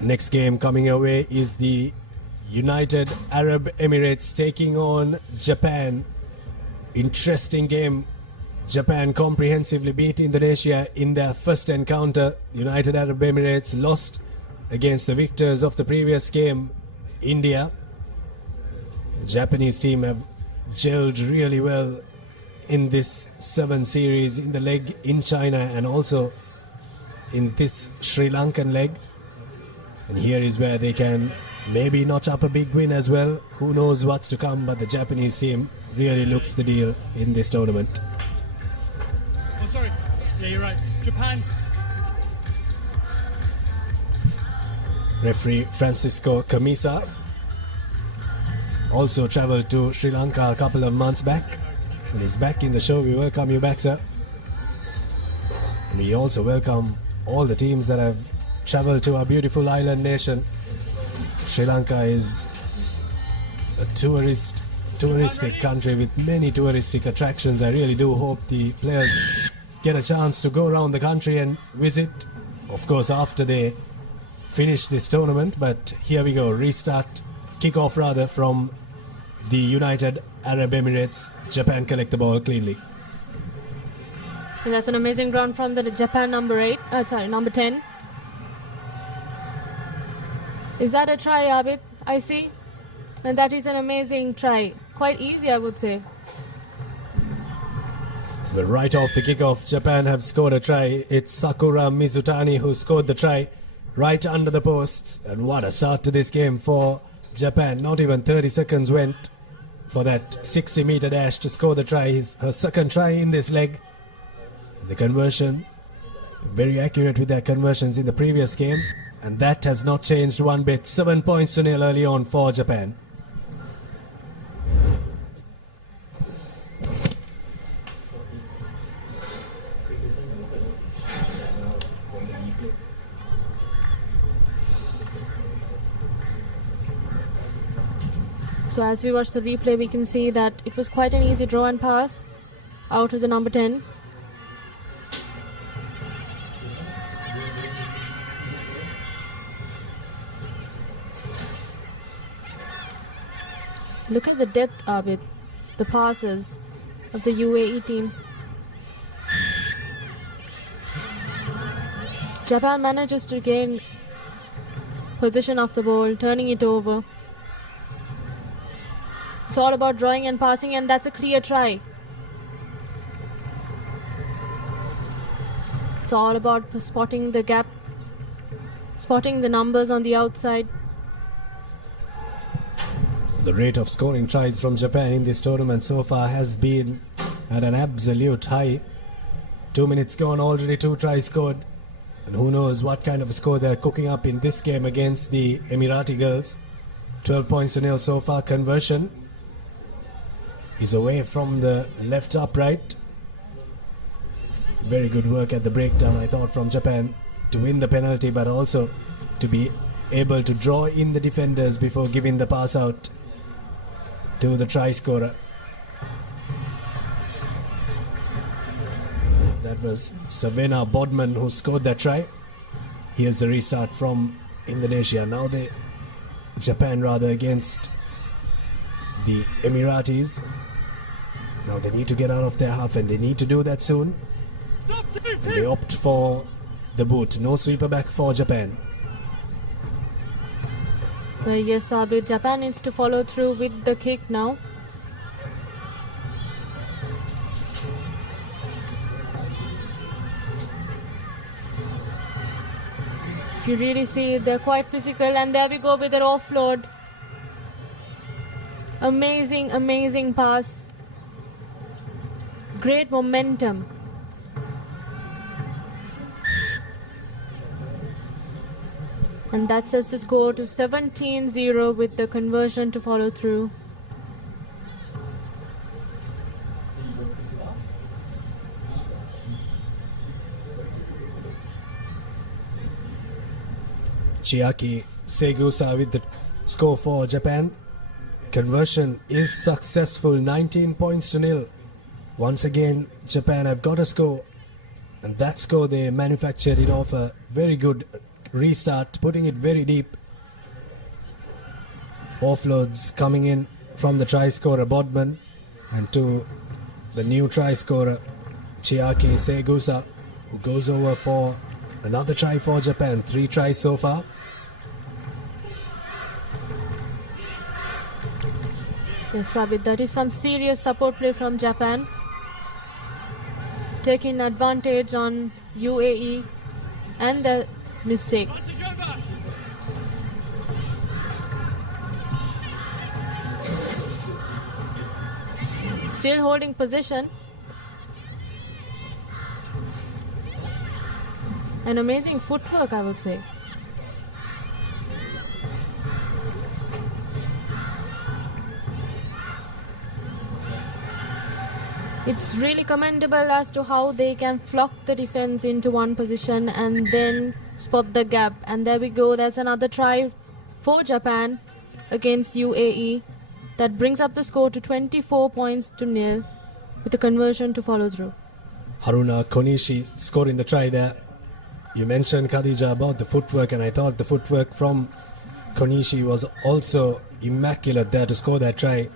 Next game coming away is the United Arab Emirates taking on Japan. Interesting game. Japan comprehensively beat Indonesia in their first encounter. United Arab Emirates lost against the victors of the previous game, India. The Japanese team have gelled really well in this 7 series, in the leg in China and also in this Sri Lankan leg. And here is where they can maybe notch up a big win as well. Who knows what's to come, but the Japanese team really looks the deal in this tournament. Oh, sorry. Yeah, you're right. Japan. Referee Francisco Camisa also travelled to Sri Lanka a couple of months back. And he's back in the show. We welcome you back, sir. And we also welcome all the teams that have travelled to our beautiful island nation. Sri Lanka is a touristic country with many touristic attractions. I really do hope the players get a chance to go around the country and visit, of course, after they finish this tournament. But here we go, kick-off rather, from the United Arab Emirates. Japan collect the ball cleanly. And that's an amazing run from the Japan number 10. Is that a try, Abid? I see. And that is an amazing try. Quite easy, I would say. But right off the kickoff, Japan have scored a try. It's Sakura Mizutani who scored the try right under the posts. And what a start to this game for Japan. Not even 30 seconds went for that 60-meter dash to score the try. Her second try in this leg. The conversion, very accurate with their conversions in the previous game. And that has not changed one bit. 7 points to nil early on for Japan. So as we watch the replay, we can see that it was quite an easy draw and pass out of the number 10. Look at the depth of it, the passes of the UAE team. Japan manages to gain possession of the ball, turning it over. It's all about drawing and passing, and that's a clear try. It's all about spotting the gaps, spotting the numbers on the outside. The rate of scoring tries from Japan in this tournament so far has been at an absolute high. 2 minutes gone, already 2 tries scored. And who knows what kind of a score they're cooking up in this game against the Emirati girls. 12 points to nil so far. Conversion is away from the left upright. Very good work at the breakdown, I thought, from Japan to win the penalty, but also to be able to draw in the defenders before giving the pass out to the try scorer. That was Savannah Bodman who scored that try. Here's the restart from Indonesia. Now Japan against the Emiratis. Now they need to get out of their half, and they need to do that soon. And they opt for the boot. No sweeper back for Japan. Well, yes, Abid, Japan needs to follow through with the kick now. If you really see, they're quite physical, and there we go with their offload. Amazing, amazing pass. Great momentum. And that sets the score to 17-0 with the conversion to follow through. Chiaki Segusa with the score for Japan. Conversion is successful, 19 points to nil. Once again, Japan have got a score, and that score they manufactured it off a very good restart, putting it very deep. Offloads coming in from the try scorer Bodman and to the new try scorer Chiaki Segusa, who goes over for another try for Japan. 3 tries so far. Yes, Sabit, that is some serious support play from Japan. Taking advantage on UAE and their mistakes. Still holding position. An amazing footwork, I would say. It's really commendable as to how they can flock the defense into one position and then spot the gap. And there we go, there's another try for Japan against UAE. That brings up the score to 24 points to nil with a conversion to follow through. Haruna Konishi scoring the try there. You mentioned, Khadija, about the footwork, and I thought the footwork from Konishi was also immaculate there to score that try.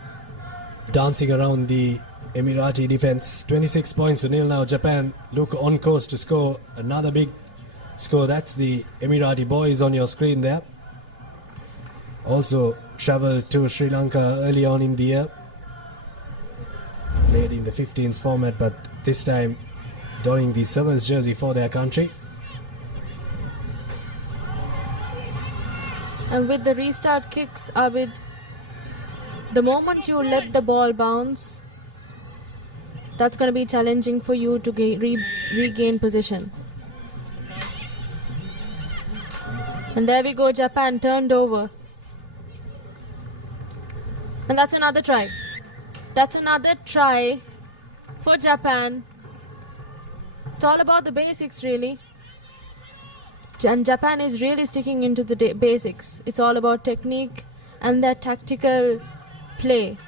Dancing around the Emirati defense. 26 points to nil now. Japan look on course to score another big score. That's the Emirati boys on your screen there. Also travelled to Sri Lanka early on in the year. Played in the 15s format, but this time donning the 7s jersey for their country. And with the restart kicks, Abid, the moment you let the ball bounce, that's going to be challenging for you to regain position. And there we go, Japan turned over. And that's another try. That's another try for Japan. It's all about the basics, really. And Japan is really sticking into the basics. It's all about technique and their tactical play.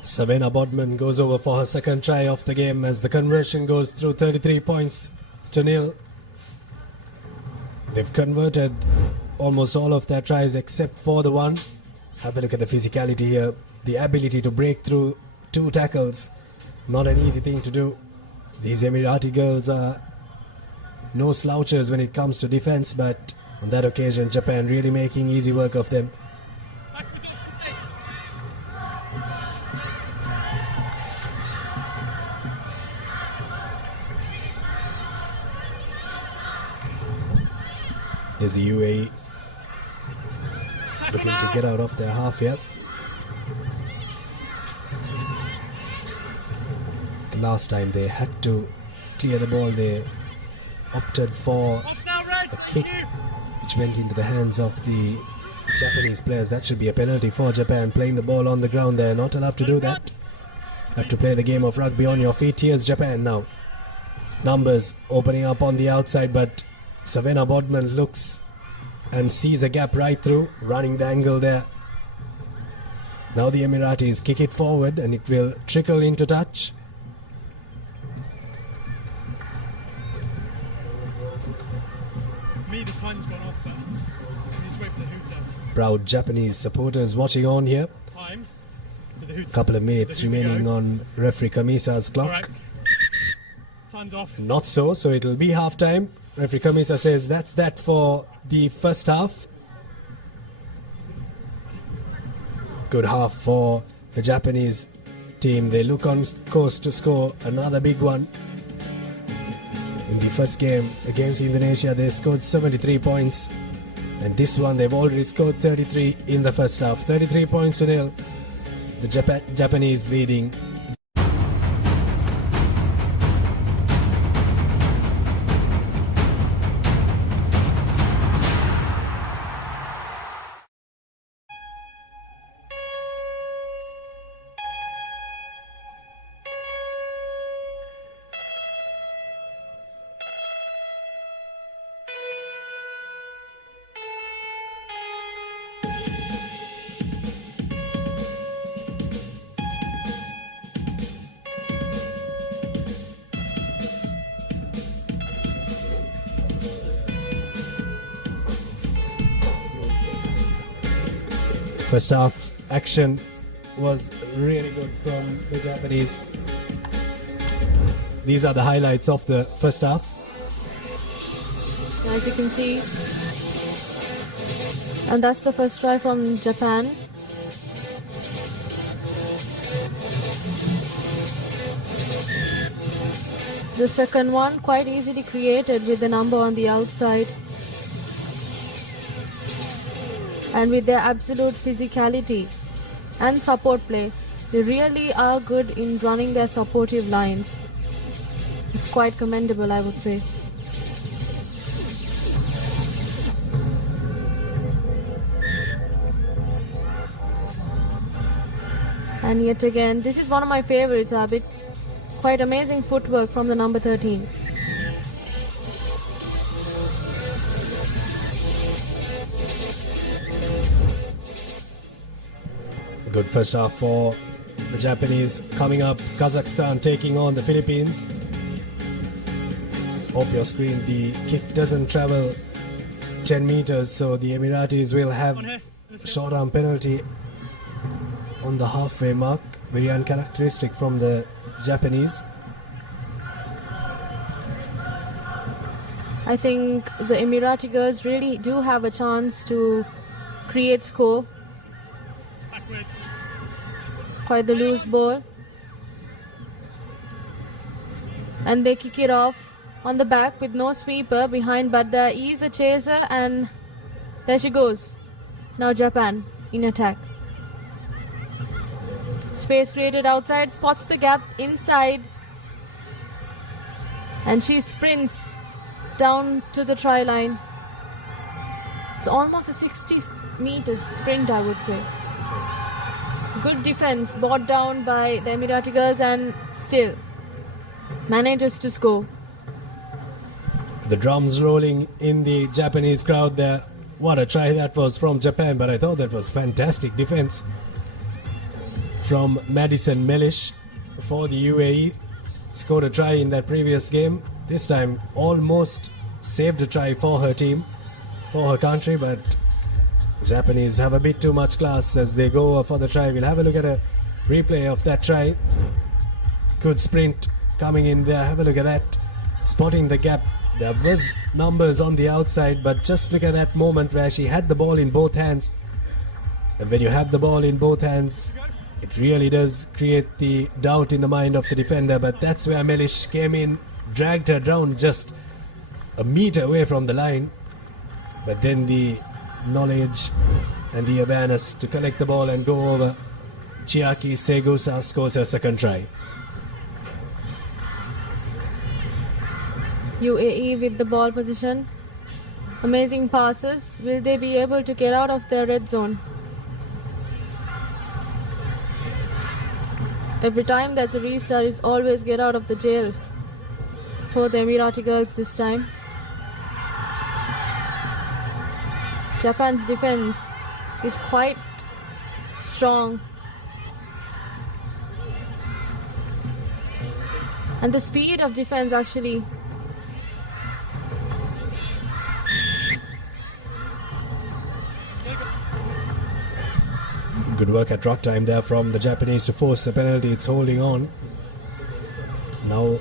Savannah Bodman goes over for her second try of the game as the conversion goes through. 33 points to nil. They've converted almost all of their tries except for the one. Have a look at the physicality here. The ability to break through 2 tackles. Not an easy thing to do. These Emirati girls are no slouchers when it comes to defense, but on that occasion Japan really making easy work of them. Here's the UAE looking to get out of their half here. The last time they had to clear the ball, they opted for a kick which went into the hands of the Japanese players. That should be a penalty for Japan. Playing the ball on the ground, they're not allowed to do that. Have to play the game of rugby on your feet. Here's Japan now. Numbers opening up on the outside, but Savannah Bodman looks and sees a gap right through, running the angle there. Now the Emiratis kick it forward and it will trickle into touch. For me, the time's gone off, but we just wait for the hooter. Proud Japanese supporters watching on here. Time for the hooter. Couple of minutes For the hooter remaining go. on referee Kamisa's clock. All right. Time's off. Not so it'll be half time. Referee Kamisa says that's that for the first half. Good half for the Japanese team. They look on course to score another big one. In the first game against Indonesia, they scored 73 points. And this one, they've already scored 33 in the first half. 33 points to nil. The Japanese leading. First half action was really good from the Japanese. These are the highlights of the first half. As you can see, and that's the first try from Japan. The second one quite easily created with the number on the outside, and with their absolute physicality and support play, they really are good in running their supportive lines. It's quite commendable, I would say. And yet again, this is one of my favorites, Abid. Quite amazing footwork from the number 13. Good first half for the Japanese. Coming up, Kazakhstan taking on the Philippines. Off your screen, the kick doesn't travel 10 meters, so the Emiratis will have a short arm penalty on the halfway mark. Very uncharacteristic from the Japanese. I think the Emirati girls really do have a chance to create score. Backwards. Quite the loose ball. And they kick it off on the back with no sweeper behind, but there is a chaser, and there she goes. Now Japan in attack. Space created outside, spots the gap inside, and she sprints down to the try line. It's almost a 60-meter sprint, I would say. Good defense brought down by the Emirati girls, and still manages to score. The drums rolling in the Japanese crowd there. What a try that was from Japan, but I thought that was fantastic defense from Madison Melish for the UAE. Scored a try in that previous game. This time almost saved a try for her team, for her country, but Japanese have a bit too much class as they go for the try. We'll have a look at a replay of that try. Good sprint coming in there. Have a look at that. Spotting the gap. There was numbers on the outside, but just look at that moment where she had the ball in both hands. And when you have the ball in both hands, it really does create the doubt in the mind of the defender. But that's where Melish came in, dragged her down just a meter away from the line. But then the knowledge and the awareness to collect the ball and go over. Chiaki Segusa scores her second try. UAE with the ball position. Amazing passes. Will they be able to get out of their red zone? Every time there's a restart, it's always get out of the jail for the Emirati girls this time. Japan's defense is quite strong. And the speed of defense actually good work at rock time there from the Japanese to force the penalty. It's holding on. Now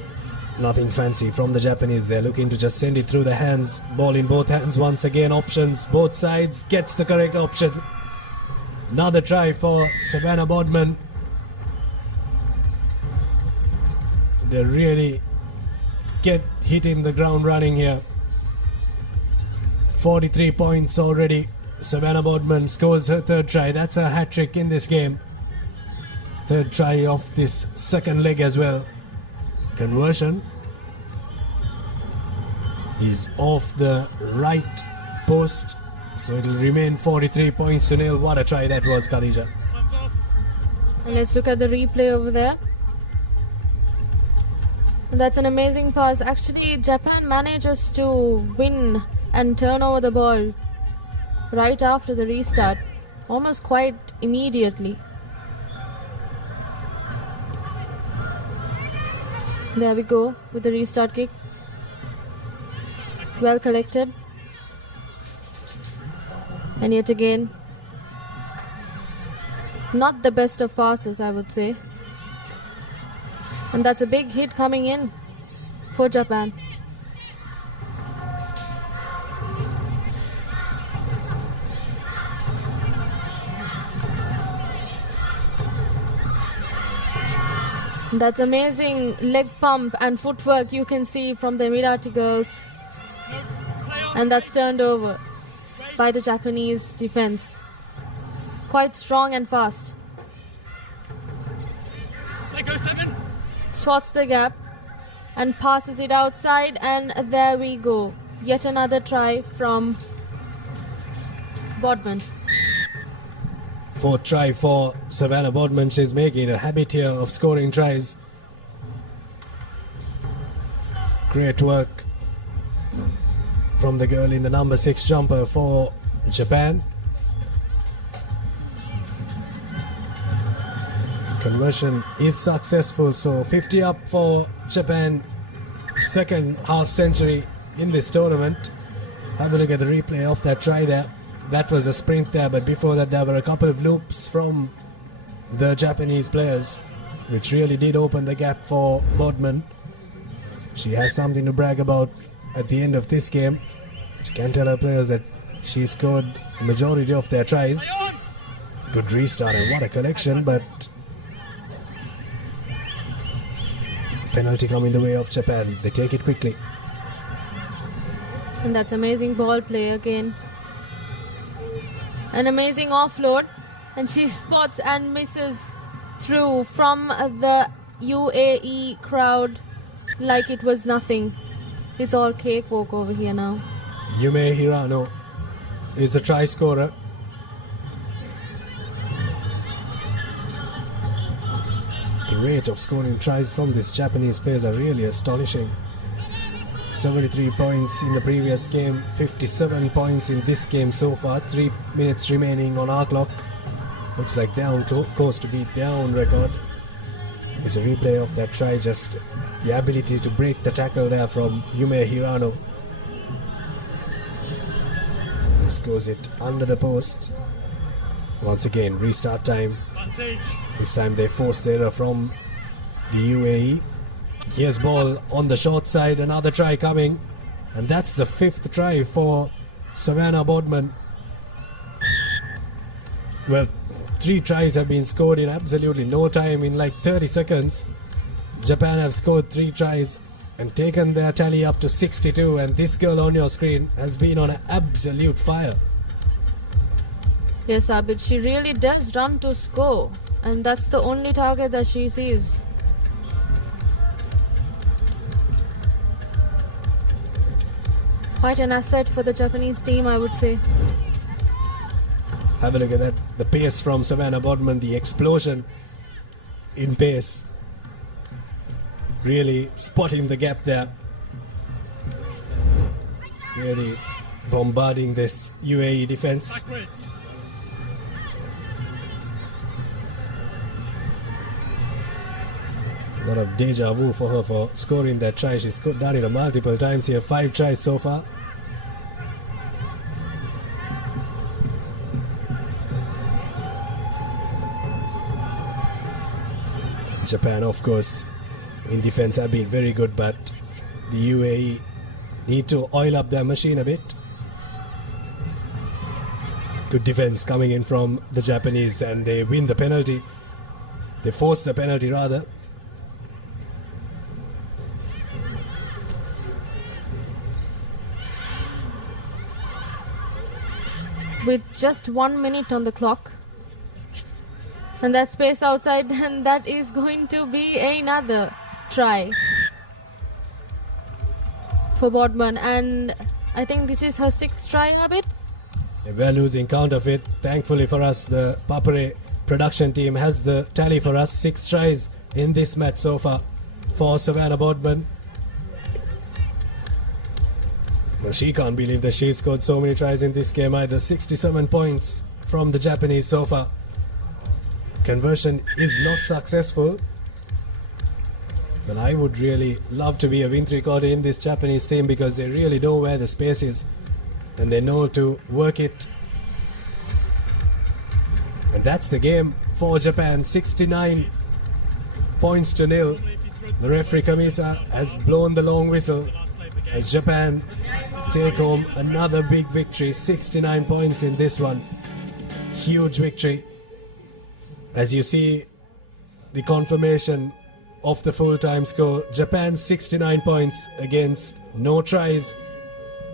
nothing fancy from the Japanese. They're looking to just send it through the hands. Ball in both hands once again. Options both sides. Gets the correct option. Another try for Savannah Bodman. They really get hitting the ground running here. 43 points already. Savannah Bodman scores her third try. That's a hat-trick in this game. Third try of this second leg as well. Conversion is off the right post, so it will remain 43 points to nil. What a try that was, Khadija. And let's look at the replay over there. That's an amazing pass. Actually, Japan manages to win and turn over the ball right after the restart, almost quite immediately. There we go with the restart kick. Well collected. And yet again, Not the best of passes, I would say. And that's a big hit coming in for Japan. That's amazing leg pump and footwork you can see from the Emirati girls. And that's turned over by the Japanese defense. Quite strong and fast. Let go, 7. Spots the gap and passes it outside, and there we go. Yet another try from Bodman. Fourth try for Savannah Bodman. She's making it a habit here of scoring tries. Great work from the girl in the number 6 jumper for Japan. Conversion is successful, so 50 up for Japan. Second half century in this tournament. Have a look at the replay of that try there. That was a sprint there, but before that there were a couple of loops from the Japanese players, which really did open the gap for Bodman. She has something to brag about at the end of this game. She can tell her players that she scored a majority of their tries. Good restart, and what a collection, but penalty coming the way of Japan. They take it quickly. And that's amazing ball play again. An amazing offload, and she spots and misses through from the UAE crowd like it was nothing. It's all cakewalk over here now. Yume Hirano is a try scorer. The rate of scoring tries from these Japanese players are really astonishing. 73 points in the previous game, 57 points in this game so far. 3 minutes remaining on our clock. Looks like they're on course to beat their own record. It's a replay of that try, just the ability to break the tackle there from Yume Hirano. Scores it under the post. Once again, restart time. This time they forced the error from the UAE. Here's ball on the short side, another try coming, and that's the 5th try for Savannah Bodman. Well, 3 tries have been scored in absolutely no time, in like 30 seconds. Japan have scored 3 tries and taken their tally up to 62, and this girl on your screen has been on an absolute fire. Yes, Abid, she really does run to score, and that's the only target that she sees. Quite an asset for the Japanese team, I would say. Have a look at that. The pace from Savannah Bodman, the explosion in pace. Really spotting the gap there. Really bombarding this UAE defense. Backwards. A lot of deja vu for her for scoring that try. She's done it multiple times here. 5 tries so far. Japan, of course, in defense have been very good, but the UAE need to oil up their machine a bit. Good defense coming in from the Japanese, and they win the penalty. They force the penalty rather. With just 1 minute on the clock, and that space outside, and that is going to be another try for Bodman, and I think this is her 6th try, Abid. We're losing count of it. Thankfully for us, the Papare production team has the tally for us. 6 tries in this match so far for Savannah Bodman. Well, she can't believe that she scored so many tries in this game either. 67 points from the Japanese so far. Conversion is not successful. Well, I would really love to be a win three-quarter in this Japanese team, because they really know where the space is and they know to work it. And that's the game for Japan, 69 points to nil. The referee Kamisa has blown the long whistle as Japan take home another big victory, 69 points in this one. Huge victory. As you see the confirmation of the full-time score, Japan 69 points against no tries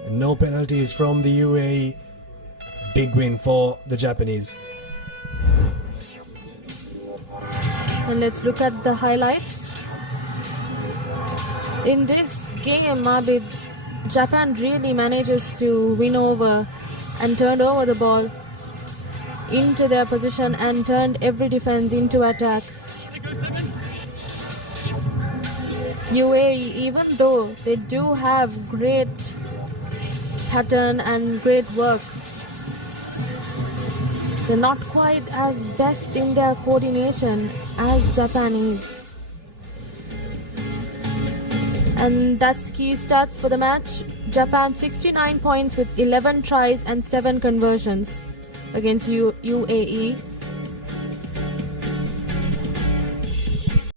and no penalties from the UAE. Big win for the Japanese. And let's look at the highlights. In this game, Abid, Japan really manages to win over and turned over the ball into their position and turned every defense into attack. UAE, even though they do have great pattern and great work, they're not quite as best in their coordination as Japan is. And that's the key stats for the match. Japan 69 points with 11 tries and 7 conversions against UAE.